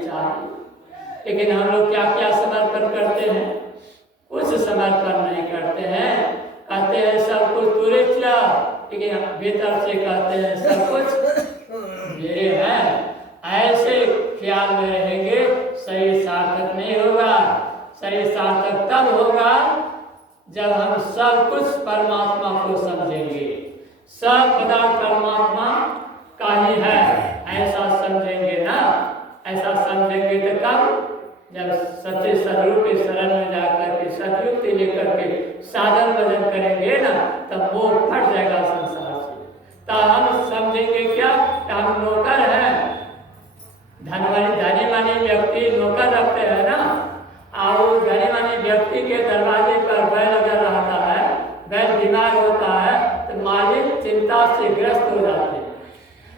चाहिए। लेकिन हम लोग क्या क्या समर्पण करते हैं? कुछ समर्पण नहीं करते हैं। कहते हैं सब कुछ तुरे चला, लेकिन भीतर से कहते हैं सब कुछ मेरे हैं। ऐसे ख्याल में रहेंगे, शरीर सार्थक नहीं होगा। शरीर सार्थक तब होगा जब हम सब कुछ परमात्मा को समझेंगे। सब पदार्थ परमात्मा का ही है, ऐसा समझेंगे ना। ऐसा समझेंगे तो कब? जब सत्य सदरूप के शरण में जाकर के सतयुक्ति लेकर के साधन भजन करेंगे ना, तब मोह फट जाएगा संसार से। तब हम समझेंगे क्या कि हम नौकर हैं। धनी मानी व्यक्ति नौकर रखते हैं ना, और धनी मानी व्यक्ति के दरवाजे पर बैल अगर रहता है, बैल बीमार होता है तो मालिक चिंता से ग्रस्त हो जाते हैं।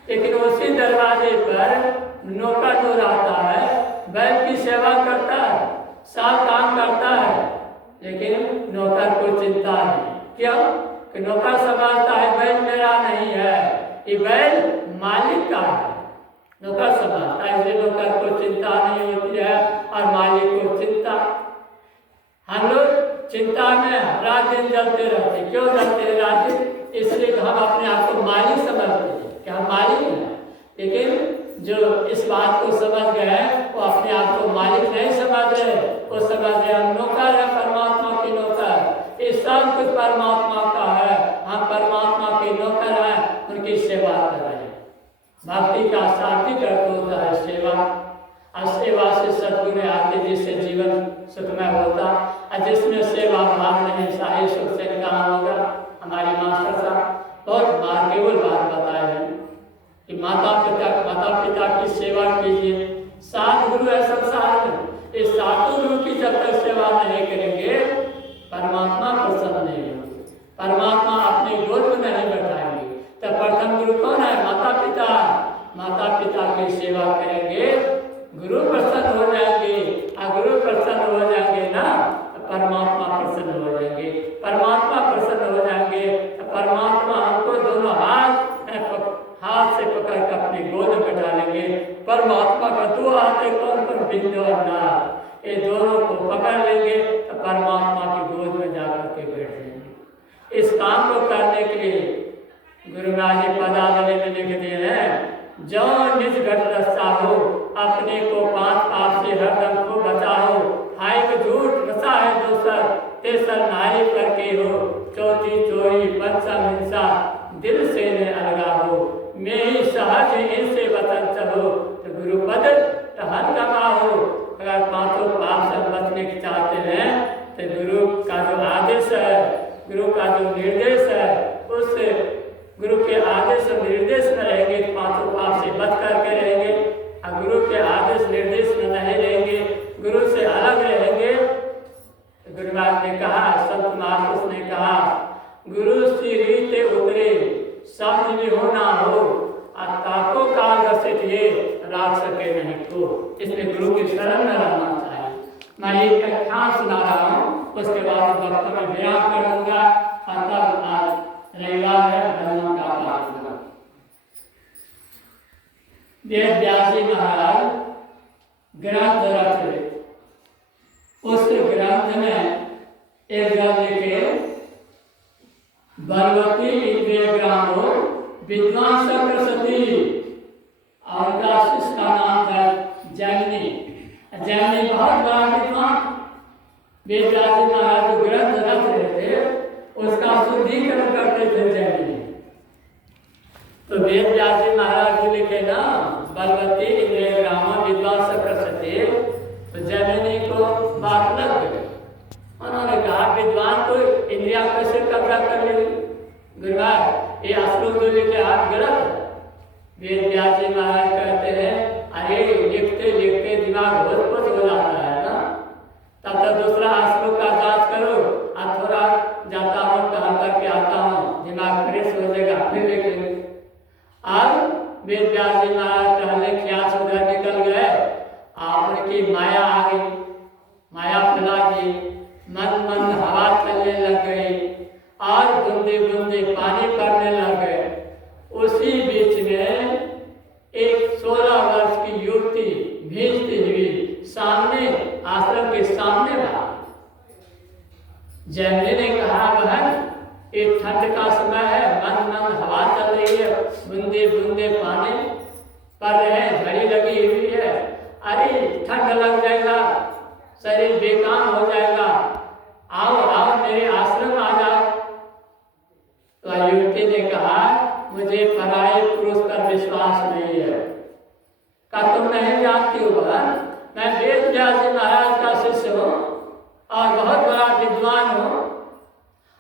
लेकिन उसी दरवाजे पर नौकर जो रहता है, बैल की सेवा करता है, सब काम करता है, लेकिन नौकर को चिंता नहीं। क्यों? कि नौकर समझता है बैल मेरा नहीं है, ये बैल मालिक का है। नौकर समझता है, इसलिए नौकर को चिंता नहीं होती है और मालिक को चिंता। हम लोग चिंता में रात दिन जलते रहते। क्यों जलते हैं रात दिन? इसलिए हम अपने आप को मालिक समझते हैं कि हम मालिक हैं। लेकिन जो इस बात को समझ गए वो अपने आप को मालिक नहीं समझ रहे, वो समझ रहे हम नौकर है, परमात्मा के नौकर। ये सब कुछ परमात्मा का है, हम परमात्मा के नौकर हैं, उनकी सेवा कर रहे हैं। भक्ति का सात्विक अर्थ होता है सेवा, और सेवा से सद्गुण आते जिससे जीवन सुखमय होता। और जिसमें सेवा भाव नहीं, शाही सुख से कहाँ होगा? हमारे मास्टर साहब बहुत मार्गेबल बात बताए हैं कि माता पिता की सेवा कीजिए। 7 गुरु है संसार में, इस 7 गुरु की जब तक सेवा नहीं करेंगे परमात्मा प्रसन्न नहीं होंगे, परमात्मा अपने गोद में नहीं बैठाएंगे। तब प्रथम गुरु कौन है? माता पिता। माता पिता की सेवा करेंगे, गुरु प्रसन्न हो जाएंगे, और गुरु प्रसन्न हो जाएंगे ना तो परमात्मा प्रसन्न हो जाएंगे। परमात्मा प्रसन्न हो जाएंगे तो परमात्मा हमको दोनों हाथ से पकड़ कर अपनी गोद में बैठा लेंगे। परमात्मा का 2 हाथ कौन पर बिंदु और नाद, ये दोनों को पकड़ लेंगे तो परमात्मा की गोद में जाकर के बैठ जाएंगे। इस काम को करने के लिए गुरु महाराज जी पदावली में लिख दिए हैं, जो निज घट रस्सा हो अपने को 5 पाप से हरदम को बचाओ। हाय को झूठ रसा है दोसर, तेसर नारी करके हो, चौथी चोरी पंचम हिंसा, दिल से न अलगा हो। मैं ही सहज इनसे वतन चलो, तो गुरुपद टहन कमाओ। अगर 5 पाप से बचने की चाहते हैं तो गुरु का जो आदेश है, गुरु का जो निर्देश है, उस गुरु के आदेश और निर्देश में रहेंगे, 5 पाप से बच करके रहेंगे। और गुरु के आदेश निर्देश में नहीं रहेंगे, गुरु से अलग रहेंगे। गुरु महाराज ने कहा, संत महापुरुष ने कहा, गुरु श्री रीते उतरे शब्द में होना हो, ताको काल घसीटिए राख सके नहीं को। इसलिए गुरु की शरण में रहना चाहिए। मैं एक व्याख्यान सुना रहा हूँ, उसके बाद वक्त में बयान कर दूंगा। तब आज रविवार है, भगवान का पाठ होगा। वेद व्यास जी महाराज ग्रंथ रचे, उस ग्रंथ में एक जगह लिखे, बलवती इंद्रिय ग्रामो विद्वान सरस्वती, और उनका शिष्य का नाम था जैमिनी। जैमिनी बहुत बड़ा विद्वान। वेद व्यास जी महाराज जो ग्रंथ रच रहे थे उसका शुद्धिकरण करते थे जैमिनी। तो वेद व्यास जी महाराज जी लिखे ना, बलवती इंद्रिय ग्रामो विद्वान सरस्वती, तो जैमिनी को बात लग गई। उन्होंने कहा विद्वान को इंद्रिया कैसे कब्जा कर लेगी? गुरुवार ये श्लोक जो लिखे आप गलत है। वेद व्यास जी महाराज कहते हैं, अरे लिखते लिखते दिमाग बहुत हो जाता है ना, तब तक दूसरा श्लोक का जांच करो। और थोड़ा जाता हूँ, टहल करके आता हूँ, दिमाग फ्रेश हो जाएगा, फिर लिखेंगे। अब वेद व्यास जी महाराज टहलने ख्याल उधर निकल गए, और उनकी माया आ गई, माया फैला दी, मन मन हवा चलने लग गई, और बूंदे बूंदे पानी पड़ने लग गए। उसी बीच में एक 16 वर्ष की युवती भीजती हुई सामने आश्रम के सामने भागी। जैमिनी ने कहा, बहन ये ठंड का समय है, मंद मंद हवा चल रही है, बूंदे बूंदे पानी पड़ रहे हैं, झड़ी लगी हुई है, अरे ठंड लग जाएगा, शरीर बेकाम हो जाएगा, आओ आओ मेरे आश्रम आ जाओ। तो युवती ने कहा, मुझे पराये पुरुष पर विश्वास नहीं है। कहा, तुम नहीं जानती हो बहन, मैं वेद व्यास जी महाराज का शिष्य हूँ और बहुत बड़ा विद्वान हूँ,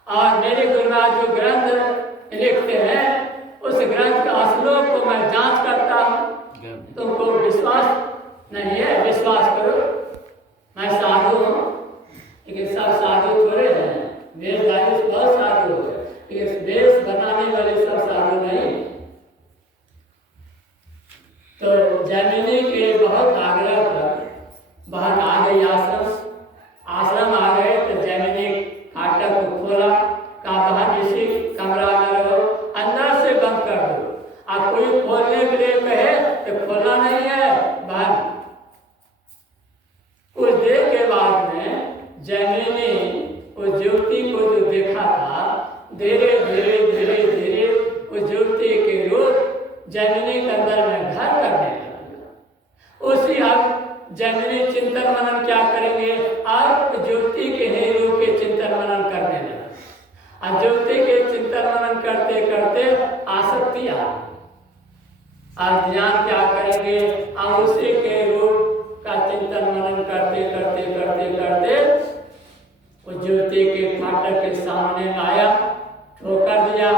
और मेरे गुरुराज जो ग्रंथ लिखते हैं उस ग्रंथ का श्लोक को मैं जांच करता हूँ। तुमको विश्वास नहीं है, विश्वास करो, मैं साधु हूँ, लेकिन सब साधु थोड़े हैं, वेद व्यास बहुत साधु हो, लेकिन वेश बनाने वाले सब साधु नहीं। तो जैमिनी के बहुत आग्रह पर बहन आ गई आश्रम आ गए। तो जैमिनी फाटक को खोला, कहा, बहन इसी कमरा में रहो, अंदर से बंद कर दो, आप कोई खोलने के लिए कहे तो खोलना नहीं है बहन। कुछ देर के बाद में जैमिनी उस युवती को जो देखा था, धीरे धीरे धीरे धीरे उस युवती के रूप जैमिनी के अंदर में घर करने लगा। उसी अब जैमिनी चिंतन मनन क्या करेंगे, और युवती के ही रूप के चिंतन मनन करने लगा। और युवती के चिंतन मनन करते करते आसक्ति आ, और ध्यान क्या करेंगे, और उसी के रूप का चिंतन मनन करते करते करते करते उस युवती के फाटक के सामने लाया, ठोकर दिया,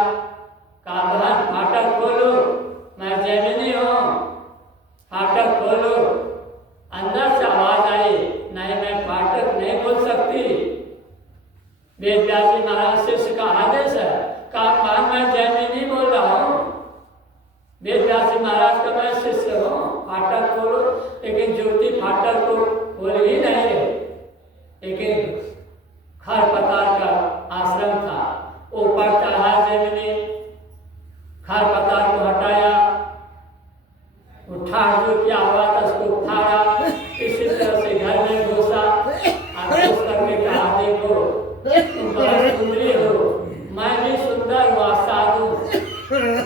कहा, बहन फाटक खोलो, मैं जैमिनी हूँ, फाटक खोलो। अंदर से आवाज आई, नहीं मैं फाटक नहीं खोल सकती, वेद व्यास जी महाराज शिष्य का आदेश है। कहा, मैं जैमिनी बोल रहा हूँ, वेद व्यास जी महाराज का मैं शिष्य हूँ, फाटक खोलो। लेकिन ज्योति फाटक को खोल ही नहीं रहे। लेकिन खरपतवार का आश्रम था, ऊपर चढ़ा जैमिनी, खरपतवार को हटाया, उठा जो क्या हुआ था उसको उठाया, इसी तरह से घर में घुसा, आदेश करके कहा, देखो तुम बहुत सुंदरी हो, मैं भी सुंदर हुआ साधु,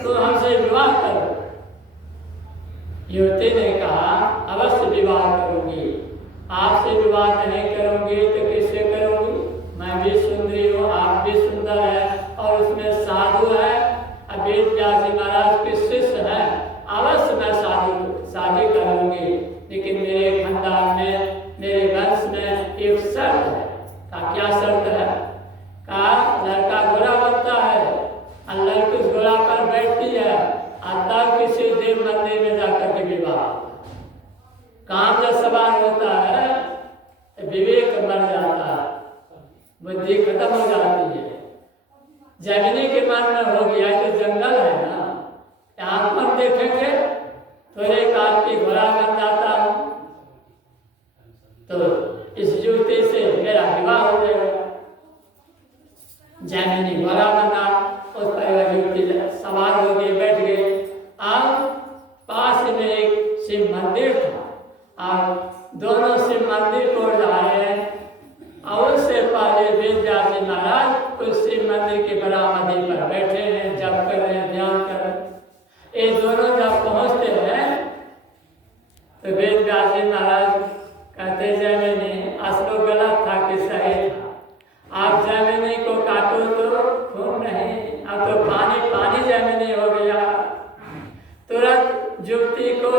तो हमसे विवाह करो। युवती ने कहा, अवश्य विवाह करूंगी, आपसे विवाह नहीं करूंगी तो किससे करूंगी, मैं भी सुंदरी हूँ, आप भी सुंदर है, और उसमें साधु है, वेद व्यास जी महाराज के शिष्य है, अवश्य मैं शादी करूंगी। लेकिन मेरे खानदान में, मेरे वंश में एक शर्त है। का क्या शर्त है? कहा, लड़का घोड़ा बनता है और लड़की उस घोड़ा पर बैठती है, और तब किसी देव मंदिर में जाकर के विवाह। काम जब सवार होता है विवेक मर जाता है, बुद्धि खत्म हो जाती है। जैमिनी के मन में हो गया तो जंगल है ना, यहाँ पर देखेंगे थोड़े काल की घोड़ा बन जाता हूँ, तो इस युवती से मेरा विवाह हो जाएगा। जैमिनी घोड़ा बना, उस पर युवती सवार हो गई, बैठ गई। अब पास में एक शिव मंदिर था, और दोनों शिव मंदिर को जा रहे हैं, और उससे पहले वेद व्यास जी महाराज उस शिव मंदिर के बरामदी पर बैठे हैं, जप कर रहे हैं, ध्यान कर रहे हैं। ये दोनों जब पहुंचते हैं तो वेद व्यास जी महाराज कहते, जैमिनी असलो गलत था कि सही था, आप जैमिनी को काटो तो खून नहीं, अब तो पानी पानी जैमिनी हो गया। तुरंत युवती को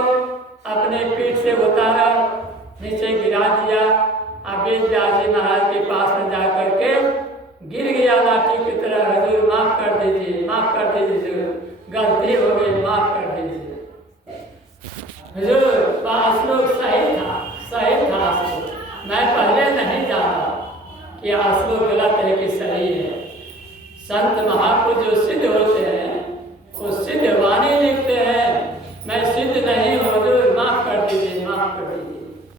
अपने पीठ से उतारा, नीचे गिरा दिया, अब वेद व्यास जी महाराज के पास में जाकर के गिर गया लाठी की तरह, हुजूर माफ कर दीजिए, माफ कर दीजिए, गलती हो गई, माफ कर दीजिए हुजूर, श्लोक सही था श्लोक, मैं पहले नहीं जाना कि श्लोक गलत है कि सही है। संत महापुरुष जो सिद्ध होते हैं